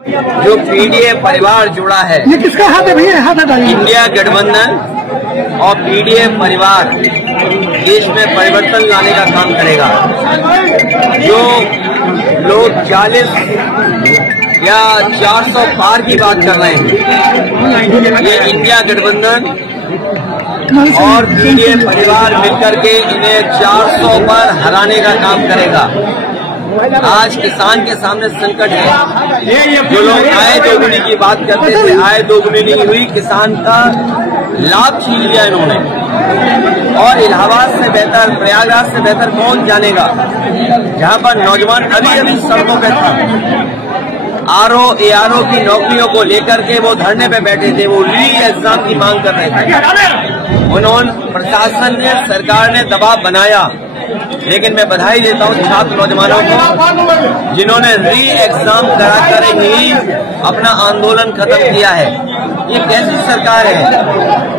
जो पीडीए परिवार जुड़ा है, ये किसका हाथ है भैया? हाथ हटाइए। इंडिया गठबंधन और पीडीए परिवार देश में परिवर्तन लाने का काम करेगा। जो लोग 40 या 400 पार की बात कर रहे हैं, ये इंडिया गठबंधन और पीडीए परिवार मिलकर के इन्हें 400 पर हराने का काम करेगा। आज किसान के सामने संकट है। जो लोग आय दोगुनी की बात करते थे, आय दोगुनी नहीं हुई, किसान का लाभ छीन लिया इन्होंने। और इलाहाबाद से बेहतर, प्रयागराज से बेहतर कौन जानेगा, जहां पर नौजवान अभी अभी सड़कों पर था। आरओ एआरओ की नौकरियों को लेकर के वो धरने पे बैठे थे, वो री एग्जाम की मांग कर रहे थे। उन्होंने प्रशासन ने, सरकार ने दबाव बनाया, लेकिन मैं बधाई देता हूं छात्र नौजवानों को जिन्होंने री एग्जाम कराकर ही अपना आंदोलन खत्म किया है। ये कैसी सरकार है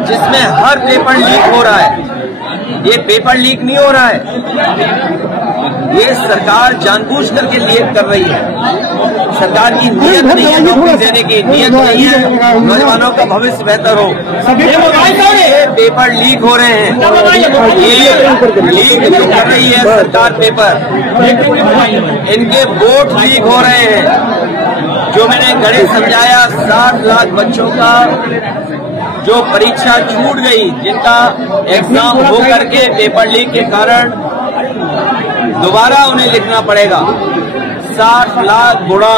जिसमें हर पेपर लीक हो रहा है? ये पेपर लीक नहीं हो रहा है, ये सरकार जानबूझ करके लीक कर रही है। सरकार की नीयत नहीं है नौकरी देने की, नीयत नहीं है नौजवानों का भविष्य बेहतर हो। ये पेपर लीक हो रहे हैं, ये लीक जो कर रही है सरकार पेपर, इनके वोट लीक हो रहे हैं। जो मैंने गणित समझाया, 60 लाख बच्चों का जो परीक्षा छूट गई, जिनका एग्जाम हो करके पेपर लीक के कारण दोबारा उन्हें लिखना पड़ेगा। 60 लाख गुणा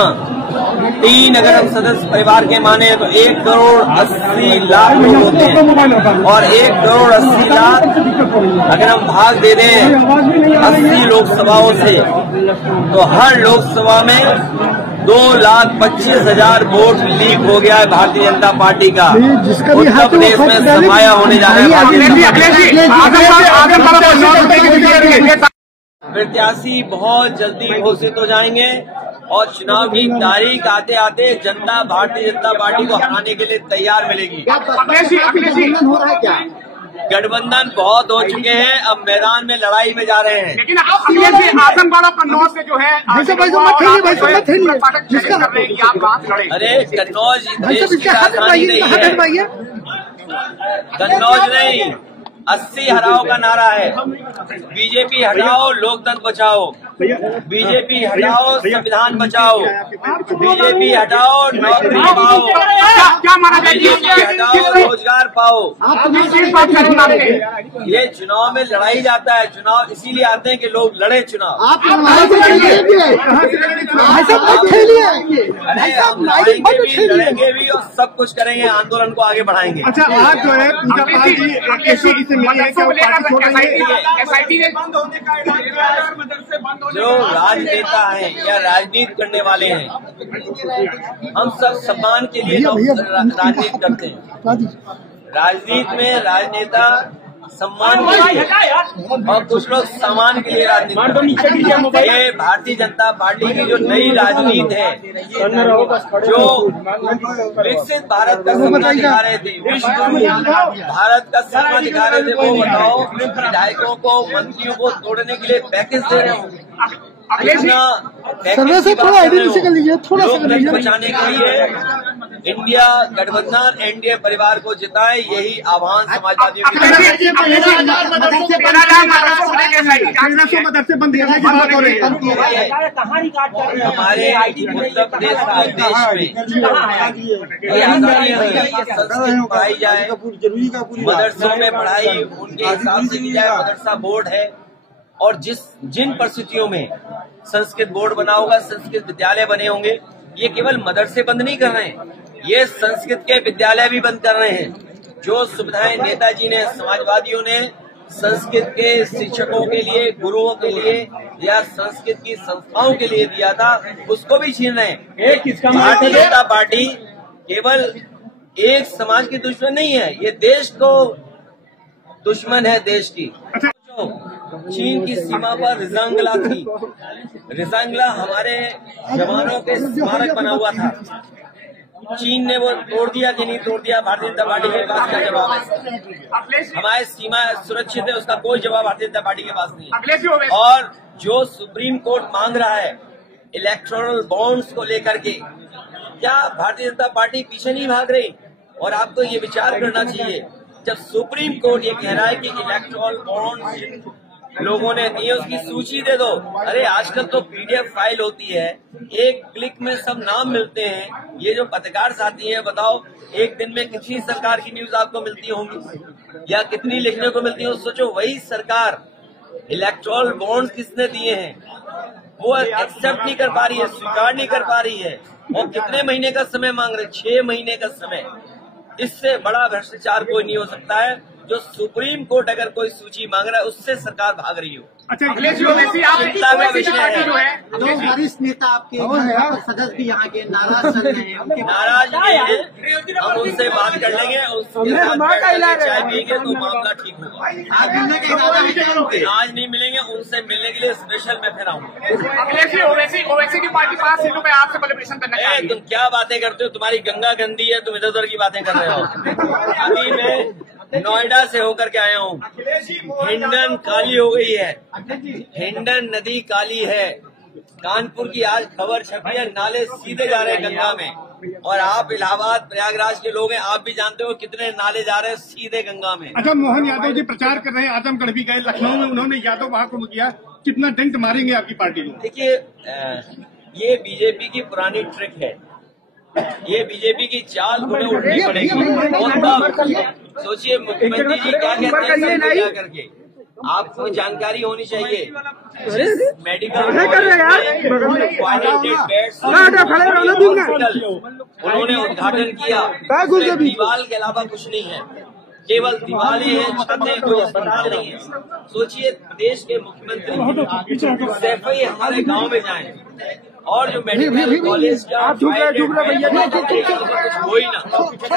3 अगर हम सदस्य परिवार के माने तो 1 करोड़ 80 लाख लोग होते हैं, और 1 करोड़ 80 लाख अगर हम भाग दे दें 80 लोकसभाओं से, तो हर लोकसभा में 2,25,000 वोट लीक हो गया है भारतीय जनता पार्टी का। उत्तर प्रदेश में समाया होने जा रहा है। प्रत्याशी बहुत जल्दी घोषित हो जाएंगे और चुनाव की तारीख आते आते जनता भारतीय जनता पार्टी को हराने के लिए तैयार मिलेगी। गठबंधन बहुत हो चुके हैं, अब मैदान में लड़ाई में जा रहे हैं। लेकिन आजमगढ़ और कन्नौज से जो है, अरे कन्नौज देश की राजधानी नहीं है, कन्नौज नहीं, 80 हटाओ का नारा है। बीजेपी हटाओ, लोकतंत्र बचाओ। बीजेपी हटाओ, संविधान बचाओ। बीजेपी हटाओ, नौकरी पाओ। क्या माना बीजेपी हटाओ, रोजगार पाओ। ये चुनाव में लड़ाई जाता है, चुनाव इसीलिए आते हैं कि लोग लड़े चुनाव। लड़ेंगे भी और सब कुछ करेंगे, आंदोलन को आगे बढ़ाएंगे। अच्छा, आज जो है पूजा पाठ जो राजनेता हैं या राजनीति करने वाले हैं, हम सब सम्मान के लिए राजनीति करते हैं। राजनीति में राजनेता सम्मान के लिए और कुछ लोग सामान के लिए राजनीति करते हैं। ये भारतीय जनता पार्टी की जो नई राजनीति है, जो विकसित भारत का सपना दिखा रहे थे, विश्व भारत का सपना दिखा रहे थे, वो बताओ विधायकों को, मंत्रियों को तोड़ने के लिए पैकेज दे रहे हो। लोकतंत्र बचाने के लिए इंडिया गठबंधन एनडीए परिवार को जिताए, यही आह्वान समाजवादियों की हमारे उत्तर प्रदेश का उद्देश्य में संस्कृत पढ़ाई जाए, मदरसों में पढ़ाई उनके हिसाब से की जाए। मदरसा बोर्ड है, और जिन परिस्थितियों में संस्कृत बोर्ड बना होगा, संस्कृत विद्यालय बने होंगे, ये केवल मदरसे बंद नहीं कर रहे हैं, ये संस्कृत के विद्यालय भी बंद कर रहे हैं। जो सुविधाएं नेताजी ने, समाजवादियों ने संस्कृत के शिक्षकों के लिए, गुरुओं के लिए या संस्कृत की संस्थाओं के लिए दिया था, उसको भी छीन रहे हैं। भारतीय जनता पार्टी केवल एक समाज की दुश्मन नहीं है, ये देश को दुश्मन है, देश की। चीन की सीमा पर रिजांगला थी, रिजांगला हमारे जवानों के स्मारक बना हुआ था। चीन ने वो तोड़ दिया कि नहीं तोड़ दिया, भारतीय जनता पार्टी के पास क्या जवाब है? हमारी सीमा सुरक्षित है, उसका कोई जवाब भारतीय जनता पार्टी के पास नहीं है। और जो सुप्रीम कोर्ट मांग रहा है इलेक्टोरल बॉन्ड्स को लेकर के, क्या भारतीय जनता पार्टी पीछे नहीं भाग रही? और आपको ये विचार करना चाहिए, जब सुप्रीम कोर्ट ये कह रहा है कि इलेक्टोरल बॉन्ड लोगों ने दिए उसकी सूची दे दो। अरे आजकल तो पीडीएफ फाइल होती है, एक क्लिक में सब नाम मिलते हैं। ये जो पत्रकार साथी हैं, बताओ एक दिन में कितनी सरकार की न्यूज आपको मिलती होंगी या कितनी लिखने को मिलती हो? सोचो, वही सरकार इलेक्टोरल बॉन्ड किसने दिए हैं वो एक्सेप्ट नहीं कर पा रही है, स्वीकार नहीं कर पा रही है, और कितने महीने का समय मांग रहे? 6 महीने का समय। इससे बड़ा भ्रष्टाचार कोई नहीं हो सकता है। जो सुप्रीम कोर्ट अगर कोई सूची मांग रहा है उससे सरकार भाग रही हो। अच्छा, अखिलेश जी, वैसे आप चिंता का विषय है। जो है दो वरिष्ठ नेता आपके सदस्य भी यहाँ के नाराज चल रहे हैं, उनके नाराज नहीं है, हम उनसे बात कर लेंगे, उसके साथ चाय पिएंगे तो मामला ठीक होगा। आज मिलने के इरादा है उनके? आज नहीं मिलेंगे, उनसे मिलने के लिए स्पेशल मैं फिर आऊंगा। अखिलेश जी, ओवैसी की पार्टी 5 सीटों पे आपसे सेलिब्रेशन करना चाहिए। तुम क्या बातें करते हो? तुम्हारी गंगा गंदी है, तुम इधर उधर की बातें कर रहे हो। अभी मैं नोएडा से होकर के आया हूँ, हिंडन काली हो गई है, हिंडन नदी काली है। कानपुर की आज खबर छपी है, नाले सीधे जा रहे हैं गंगा में। और आप इलाहाबाद प्रयागराज के लोग हैं, आप भी जानते हो कितने नाले जा रहे हैं सीधे गंगा में। अच्छा, मोहन यादव जी प्रचार कर रहे हैं, आजमगढ़ भी गए, लखनऊ में उन्होंने यादव वहां को किया, कितना डंक मारेंगे आपकी पार्टी को? देखिए, ये बीजेपी की पुरानी ट्रिक है, ये बीजेपी की चाल तुम्हें उठनी पड़ेगी। और तब सोचिए मुख्यमंत्री जी क्या कहते हैं सबको जा करके, आपको जानकारी होनी चाहिए। मेडिकल उन्होंने उद्घाटन किया, दीवार के अलावा कुछ नहीं है, केवल दीवारें हैं, छतें, कोई अस्पताल नहीं है। सोचिए देश के मुख्यमंत्री सिर्फ ही हमारे गांव में जाएं और जो मेडिकल कॉलेज का कुछ हो ही ना, और फिर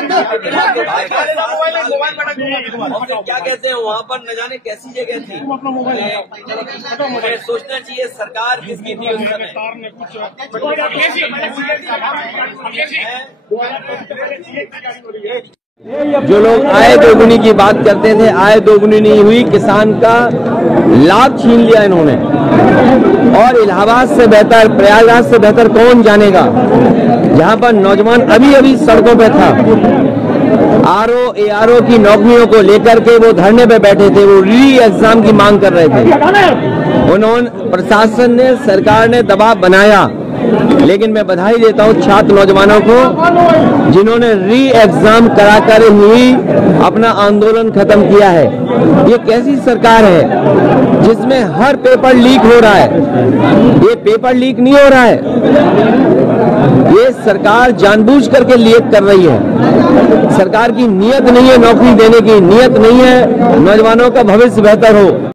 क्या कहते हैं वहाँ पर न जाने कैसी जगह थी। सोचना चाहिए सरकार किसकी थी उस समय। जो लोग आय दोगुनी की बात करते थे, आय दोगुनी नहीं हुई, किसान का लाभ छीन लिया इन्होंने। और इलाहाबाद से बेहतर, प्रयागराज से बेहतर कौन जानेगा, जहां पर नौजवान अभी अभी सड़कों पे था। आरओ एआरओ की नौकरियों को लेकर के वो धरने पे बैठे थे, वो री एग्जाम की मांग कर रहे थे। उन्होंने, प्रशासन ने, सरकार ने दबाव बनाया, लेकिन मैं बधाई देता हूं छात्र नौजवानों को जिन्होंने री एग्जाम कराकर ही अपना आंदोलन खत्म किया है। ये कैसी सरकार है जिसमें हर पेपर लीक हो रहा है? ये पेपर लीक नहीं हो रहा है, ये सरकार जानबूझ करके लीक कर रही है। सरकार की नीयत नहीं है नौकरी देने की, नीयत नहीं है नौजवानों का भविष्य बेहतर हो।